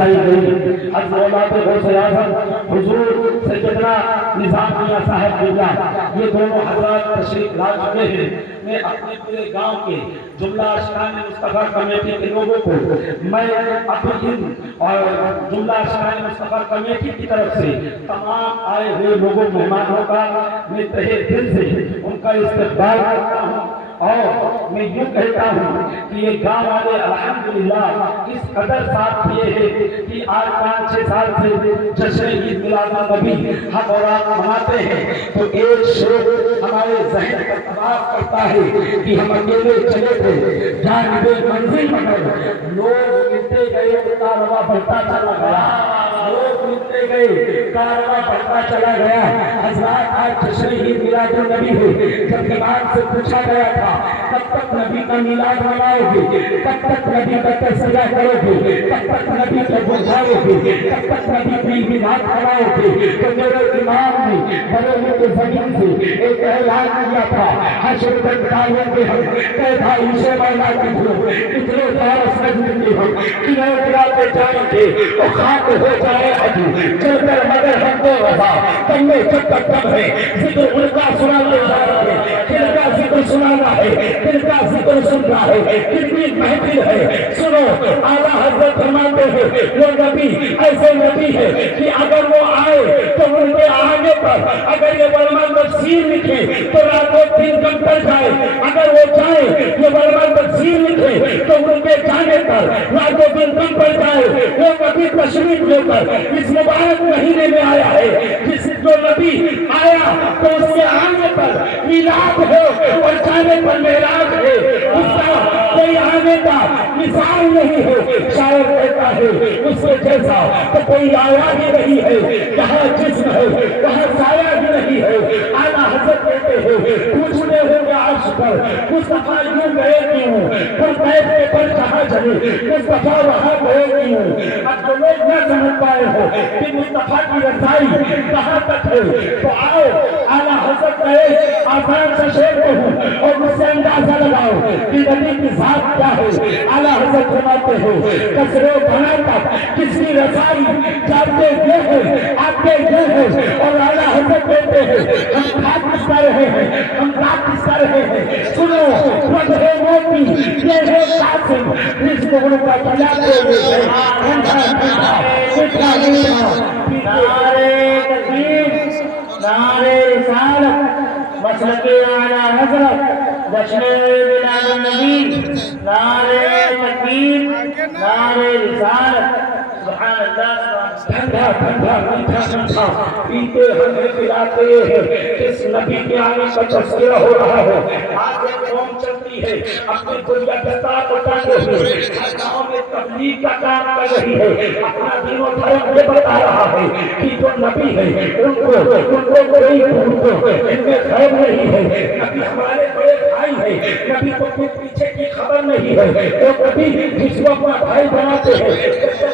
حضرت اولاد غوث اعظم حضور سیدنا نظام میاں صاحب قبلہ یہ دونوں حضرات تشریف لا چکے ہیں۔ میں اپنے پورے گاؤں کے جملہ اشکان مصطفیٰ کمیٹی کے لوگوں کو میں اپنی اور جملہ اشکان مصطفیٰ کمیٹی کی طرف سے تمام آئے ہوئے لوگوں مہمانوں کا میں تہہ دل سے ان کا استقبال کرتا ہوں اور میں یوں کہتا ہوں کہ یہ گاؤں والے الحمدللہ اس قدر ساتھ دیے ہیں کہ آج 5-6 سال سے جشن عید میلاد النبی ہم اور آپ مناتے ہیں تو ایک شعر ہمارے ذہن پر طواف کرتا ہے کہ ہم اکیلے چلے تھے جانب منزل مگر لوگ ملتے گئے کارواں بڑھتا چلا گیا، لوگ ملتے گئے کارواں بڑھتا چلا گیا۔ حضرات آج جشن عید میلاد النبی ہے، جب امام سے پوچھا گیا تھا کب تک نبی کا میلاد مناؤ گے، کب تک نبی کا تذکرہ کرو گے، کب تک نبی کو بلواؤ گے، کب تک نبی کی میلاد مناؤ گے، تو میرے امام نے بڑے کے زمین سے ایک اعلان کیا تھا حشر تک ڈالیں گے ہم پیدا عیسے مولا کی دھو اتنے فارس نجم کے ہم کنہیں گراتے جائیں گے تو خاک ہو جائے عدو چل کر مگر ہم کو رضا تم میں جب تک دم ہے ذکر ان کا سنانے جا رہے ہیں، کن کا ذکر سنانا ہے، کن کا ذکر سننا ہے، کن کی محفل ہے۔ سنو اعلیٰ حضرت فرماتے ہیں وہ نبی ایسے نبی ہے کہ اگر وہ آئے تو ان کے آنے پر اگر یہ برمن تفسیر لکھے تو راتوں 3 دن کر جائے، اگر وہ چاہے یہ برمن تفسیر لکھے تو ان کے جانے پر راتوں 3 دن پڑ جائے۔ وہ نبی تشریف لے کر اس مبارک مہینے میں آیا ہے، جس جو نبی آیا تو اس کے آنے پر میلاد ہے اور جانے پر معراج ہے، اس کا کوئی آنے کا مثال نہیں ہے۔ شاعر کہتا ہے اس سے جیسا تو کوئی آیا ہی نہیں ہے، کہاں جسم ہے کہاں سایہ ہی نہیں ہے۔ اعلیٰ حضرت کہتے ہیں پوچھتے ہوں گے عرش پر مصطفیٰ یوں گئے کیوں، پر بیٹھ کے پر کہاں چلے مصطفیٰ وہاں گئے کیوں۔ اب تو لوگ نہ سمجھ پائے ہو کہ مصطفیٰ کی رسائی کہاں تک ہے تو آؤ اعلیٰ حضرت کہے آسان سے شعر کہوں اور مجھ سے اندازہ لگاؤ کہ نبی کی ذات کیا ہے۔ اعلیٰ حضرت فرماتے ہیں کثر و بنا تک کس کی رسائی جاتے یہ ہے آتے یہ ہے، اور اعلیٰ حضرت کہتے ہیں ہم بات کس کر رہے ہیں، ہم بات کس کر رہے ہیں۔ سنو وجہ موتی یہ ہے قاسم رزق ان کا چلاتے ہوئے نعرے تکبیر نعرے رسالت مسلک اعلیٰ حضرت جشن میلاد النبی نعرے تکبیر نعرے رسالت سبحان اللہ۔ ٹھنڈا ٹھنڈا میٹھا میٹھا پیتے ہمیں پلاتے ہیں، کس نبی کے آنے کا تذکرہ ہو رہا ہو۔ آج ایک قوم چلتی ہے اپنی دنیا دستا بتاتے ہوئے ہر گاؤں میں تبلیغ کا کام کر رہی ہے، اپنا دین و دھرم یہ بتا رہا ہے کہ جو نبی ہے ان کو کوئی ان میں خیر نہیں ہے، نبی ہمارے بڑے بھائی ہے، نبی کو کوئی پیچھے کی خبر نہیں ہے۔ وہ نبی جس کو اپنا بھائی بناتے ہیں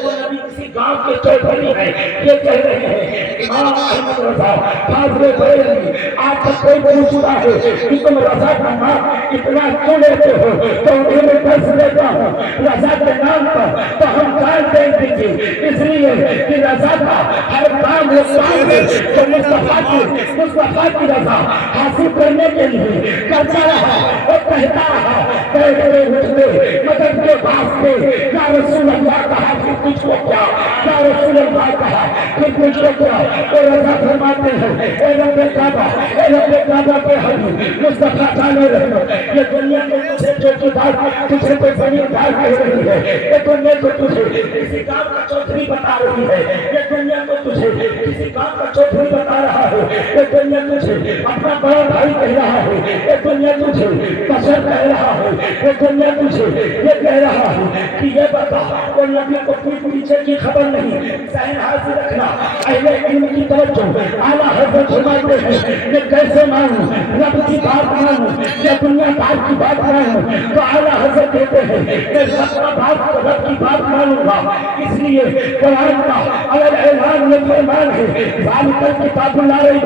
وہ نبی کسی گاؤں کے چودھری ہے، یہ کہہ رہے ہیں امام احمد رضا فاضل بریلوی آج تک کوئی پوچھتا ہے کہ تم رضا کا نام اتنا کیوں لیتے ہو تو انہیں میں درس دیتا ہوں رضا کے نام پر تو ہم جان دیں گے، اس لیے کہ رضا کا ہر کام وہ کام ہے جو مصطفیٰ کی رضا حاصل کرنے کے لیے کرتا رہا اور کہتا رہا کہتے ہوئے مدد کے واسطے یا رسول اللہ کہا کہ کچھ کو کیا، یا رسول اللہ کہا کہ کچھ کو کیا۔ اور رضا فرماتے ہیں اے رب کعبہ کے حبیب مصطفیٰ جانے رہو، یہ دنیا میں تجھے جو بات تجھے تو زمین دار کہہ رہی ہے، یہ دنیا تو تجھے کسی کام کا چودھری بتا رہی ہے، یہ دنیا تو تجھے کسی کام کا چودھری بتا رہا ہے، یہ دنیا تجھے اپنا بڑا بھائی کہہ رہا ہے، یہ دنیا تجھے بشر کہہ رہا ہے، یہ دنیا تجھے یہ کہہ رہا ہے کہ یہ بتا اور نبی کو کوئی پیچھے کی خبر نہیں۔ ذہن حاضر رکھنا اہل علم کی توجہ۔ اعلیٰ حضرت فرماتے ہیں میں کیسے مانوں رب کی بات مانوں یا دنیا دار کی بات مانوں، تو اعلیٰ حضرت کہتے ہیں میں رب کی بات مانوں گا، اس لیے قرآن کا اعلان میں فرمان ہے ذالک الکتاب لا ریب